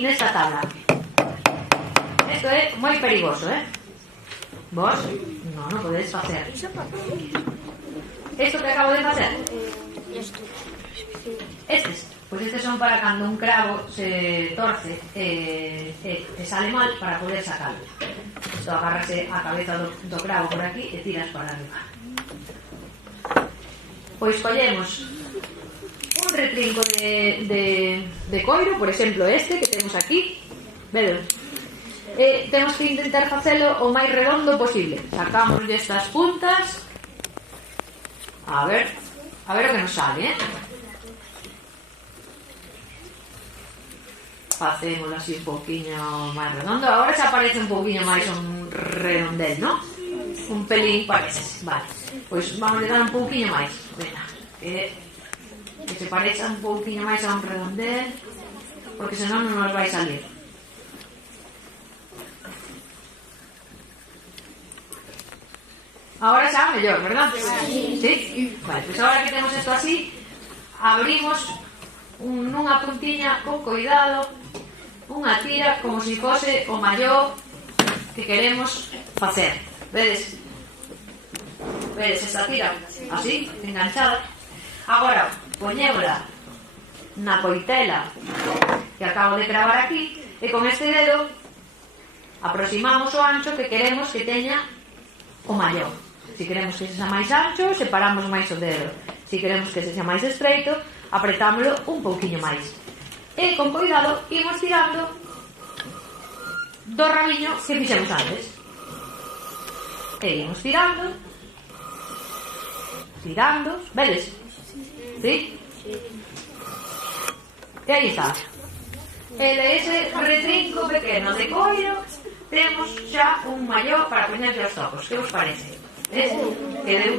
nesta tabla. Isto é moi perigoso, Vos non podedes facer. Isto que acabo de facer? Estes? Pois estes son para cando un cravo se torce e sale mal para poder sacarlo. Isto agárrase a cabeza do cravo por aquí e tiras para arriba. Pois collemos un retrinco de coiro, por exemplo este que temos aquí, vedes? Temos que intentar facelo o máis redondo posible. Sacamos destas puntas, a ver o que nos sale, Facémoslo así un pouquiño máis redondo. Agora xa parece un pouquiño máis un redondel, non? Un pelín parece, vale. Pois vamos a dar un pouquiño máis. Venga, que se parece un pouquiño máis a un redondel, porque senón non nos vai salir. Ahora xa mellor, verdad? Sí? Vale, pois agora que temos isto así, abrimos nunha puntiña con cuidado unha tira como se fose o malló que queremos facer. Vedes? Vedes esta tira? Así, enganchada. Agora, poñémola na coitela que acabo de cravar aquí e con este dedo aproximamos o ancho que queremos que teña o malló. Se queremos que sexa máis ancho, separamos máis o dedo. Se queremos que sexa máis estreito, apretámoslo un pouquiño máis. E con cuidado imos tirando do rabiño que fixemos antes. E imos tirando, vedes? Sí? E aí está. E de ese retrinco pequeno de coiro temos xa un malló para poñerlle os tocos. Que vos parece? Que deu